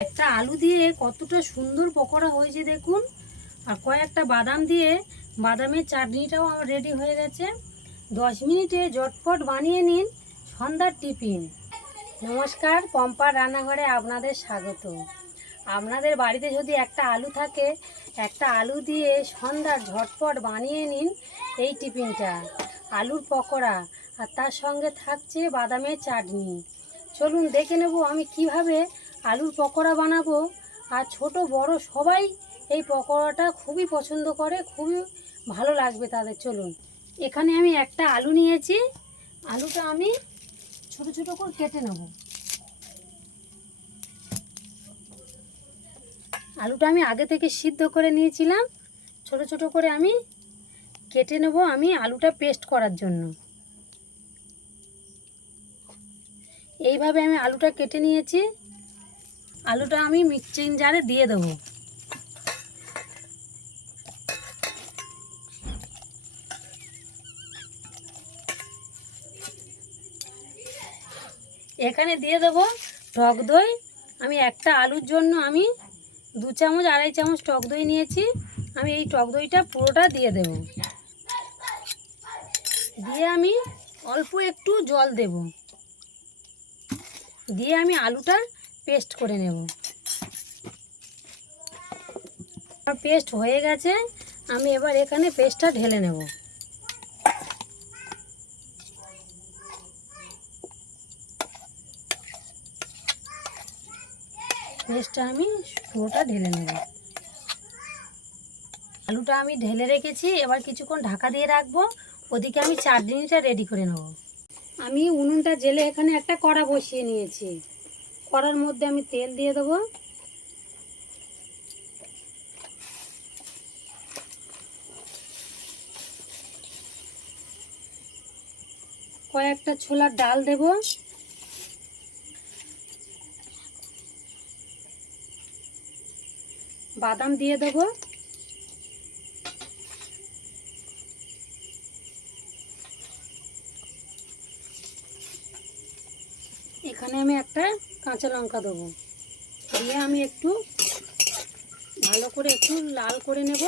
একটা আলু দিয়ে কতটা সুন্দর পকোড়া হয়েছে দেখুন। আর কয়েকটা বাদাম দিয়ে বাদামের চাটনিটাও আমার রেডি হয়ে গেছে। 10 মিনিটে ঝটপট বানিয়ে নিন সন্ধ্যার টিফিন। নমস্কার, পম্পার রান্নাঘরে আপনাদের স্বাগত। আপনাদের বাড়িতে যদি একটা আলু থাকে, একটা আলু দিয়ে সন্ধ্যার ঝটপট বানিয়ে নিন এই টিফিনটা, আলুর পকোড়া, আর তার সঙ্গে থাকছে বাদামের চাটনি। চলুন দেখে নেব আমি কিভাবে আলুর পকোড়া বানাবো। আর ছোট বড় সবাই এই পকোড়াটা খুবই পছন্দ করে, খুবই ভালো লাগবে তাদের। চলুন, এখানে আমি একটা আলু নিয়েছি। আলুটা আমি ছোট ছোট করে কেটে নেব। আলুটা আমি আগে থেকে সিদ্ধ করে নিয়েছিলাম। ছোট ছোট করে আমি কেটে নেব আমি আলুটা পেস্ট করার জন্য। এইভাবে আমি আলুটা কেটে নিয়েছি। আলুটা আমি মিক্সিং জারে দিয়ে দেবো। এখানে দিয়ে দেবো টক দই। আমি একটা আলুর জন্য আমি 2 চামচ 2.5 চামচ টক দই নিয়েছি। আমি এই টক দইটা পুরোটা দিয়ে দেব। দিয়ে আমি অল্প একটু জল দেব, দিয়ে আমি আলুটা পেস্ট করে নেব। আমার পেস্ট হয়ে গেছে। আমি এবার এখানে পেস্টটা ঢেলে নেব। পেস্টটা আমি পুরোটা ঢেলে নেব। আলুটা আমি ঢেলে রেখেছি, এবার কিছুক্ষণ ঢাকা দিয়ে রাখবো। ওদিকে আমি চাটনিটা রেডি করে নেব। আমি উনুনটা জেলে এখানে একটা কড়া বসিয়ে নিয়েছি। কড়ার মধ্যে আমি তেল দিয়ে দেবো। কয়েকটা ছোলার ডাল দেব। বাদাম দিয়ে দেব। এখানে আমি একটা কাঁচা লঙ্কা দেবো। দিয়ে আমি একটু ভালো করে একটু লাল করে নেব।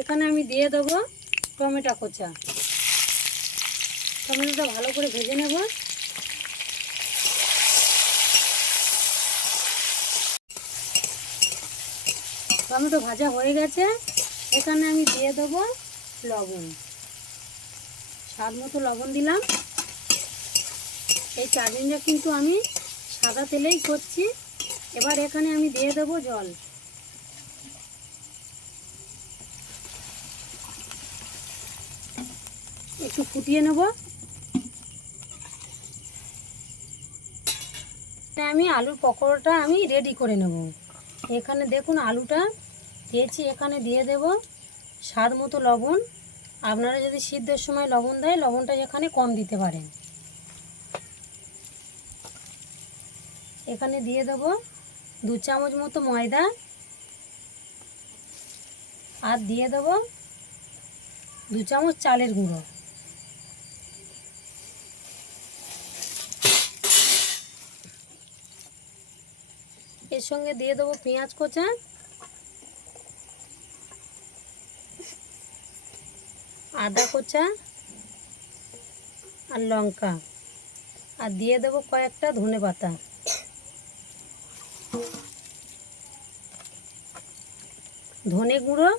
এখানে আমি দিয়ে দেবো টমেটো কোচা। টমেটোটা ভালো করে ভেজে নেব। টমেটো ভাজা হয়ে গেছে। এখানে আমি দিয়ে দেবো লবণ। স্বাদ মতো লবণ দিলাম। এই চাটনিটা কিন্তু আমি সাদা তেলেই করছি। এবার এখানে আমি দিয়ে দেবো জল। একটু ফুটিয়ে নেব। আমি আলুর পকোড়াটা আমি রেডি করে নেব। এখানে দেখুন আলুটা দিয়েছি, এখানে দিয়ে দেব স্বাদ মতো লবণ। আপনারা যদি সিদ্ধের সময় লবণ দেয়, লবণটা এখানে কম দিতে পারেন। এখানে দিয়ে দেব 2 চামচ মতো ময়দা। আর দিয়ে দেব 2 চামচ চালের গুঁড়ো। এর সঙ্গে দিয়ে দেবো পেঁয়াজ কোচা, আদা কোচা আর লঙ্কা। আর দিয়ে দেবো কয়েকটা ধনেপাতা। ধনে গুঁড়ো,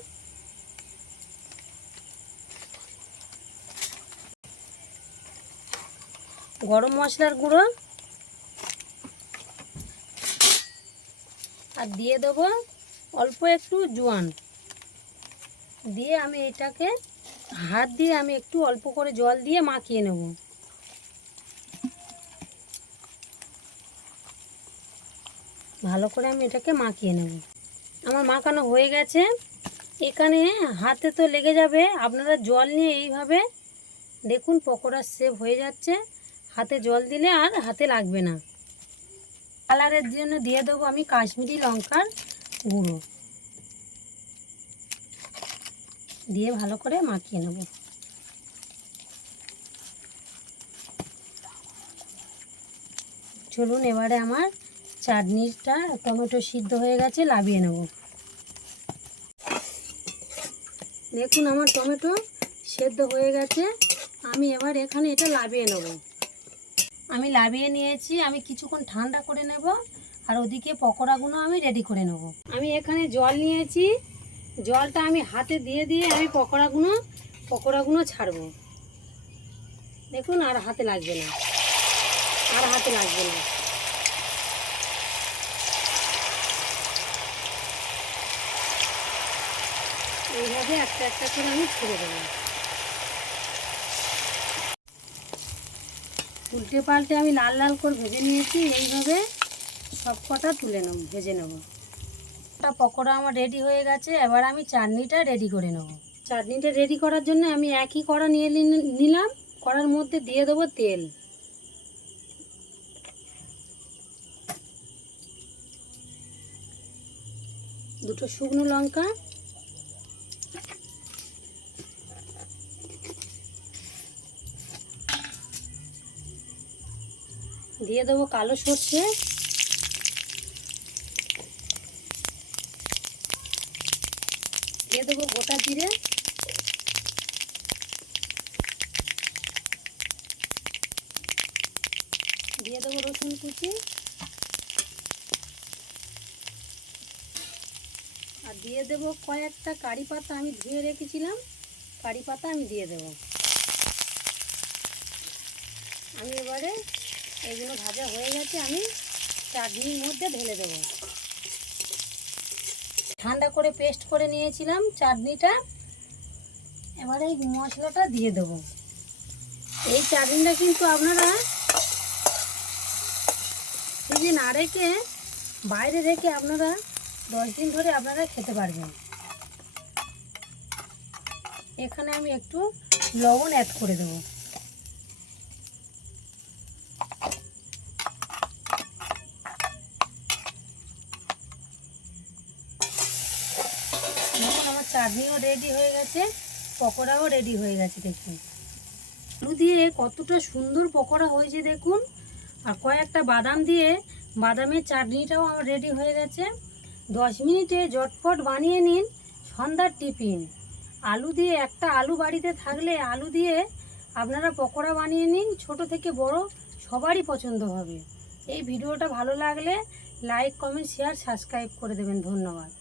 গরম মশলার গুঁড়ো, আর দিয়ে দেবো অল্প একটু জোয়ান। দিয়ে আমি এটাকে হাত দিয়ে আমি একটু অল্প করে জল দিয়ে মাখিয়ে নেব। ভালো করে আমি এটাকে মাখিয়ে নেব। আমার মাখানো হয়ে গেছে। এখানে হাতে তো লেগে যাবে, আপনারা জল নিয়ে এইভাবে দেখুন পকোড়ার শেপ হয়ে যাচ্ছে। হাতে জল দিলে আর হাতে লাগবে না। কালারের জন্য দিয়ে দেবো আমি কাশ্মীরি লঙ্কার গুঁড়ো। দিয়ে ভালো করে মাখিয়ে নেব। চলুন এবারে আমার চাটনিটা টমেটো সিদ্ধ হয়ে গেছে, নামিয়ে নেব। দেখুন আমার টমেটো সেদ্ধ হয়ে গেছে, আমি এবার এখানে এটা নামিয়ে নেব। আমি নামিয়ে নিয়েছি, আমি কিছুক্ষণ ঠান্ডা করে নেব, আর ওদিকে পকোড়াগুলো আমি রেডি করে নেব। আমি এখানে জল নিয়েছি, জলটা আমি হাতে দিয়ে দিয়ে আমি পকোড়াগুলো ছাড়বো। দেখুন আর হাতে লাগবে না, আর হাতে লাগবে না। এইভাবে একটা একটা করে আমি ছেড়ে দেবো। উল্টে পাল্টে আমি লাল লাল করে ভেজে নিয়েছি, এইভাবে সব কটা তুলে নেব, ভেজে নেব। পকোড়া আমার রেডি হয়ে গেছে, এবার আমি চাটনিটা রেডি করে নেব। চাটনিটা রেডি করার জন্য আমি একই কড়া নিয়ে নিলাম, কড়ার মধ্যে দিয়ে দেবো তেল। দুটো শুকনো লঙ্কা, দিয়ে দেবো কালো সর্ষে, দিয়ে দেবো গোটা জিরে, দিয়ে দেবো রসুন কুচি, আর দিয়ে দেবো কয়েকটা কারি পাতা আমি ধুয়ে রেখেছিলাম, কারি পাতা আমি দিয়ে দেবো। আমি এবারে এগুলো ভাজা হয়ে গেছে, আমি চাটনির মধ্যে ঢেলে দেবো। ঠান্ডা করে পেস্ট করে নিয়েছিলাম চাটনিটা, এবারে এই মশলাটা দিয়ে দেবো। এই চাটনিটা কিন্তু আপনারা ফ্রিজে না রেখে বাইরে রেখে আপনারা 10 দিন ধরে আপনারা খেতে পারবেন। এখানে আমি একটু লবণ অ্যাড করে দেবো। দেখুন আমার চাটনিও রেডি হয়ে গেছে, পকোড়াও রেডি হয়ে গেছে। দেখুন আলু দিয়ে কতটা সুন্দর পকোড়া হয়েছে দেখুন, আর কয়েকটা বাদাম দিয়ে বাদামের চাটনিটাও আমার রেডি হয়ে গেছে। 10 মিনিটে ঝটপট বানিয়ে নিন সন্ধ্যার টিফিন। আলু দিয়ে, একটা আলু বাড়িতে থাকলে আলু দিয়ে আপনারা পকোড়া বানিয়ে নিন, ছোট থেকে বড় সবারই পছন্দ হবে। এই ভিডিওটা ভালো লাগলে লাইক, কমেন্ট, শেয়ার, সাবস্ক্রাইব করে দেবেন। ধন্যবাদ।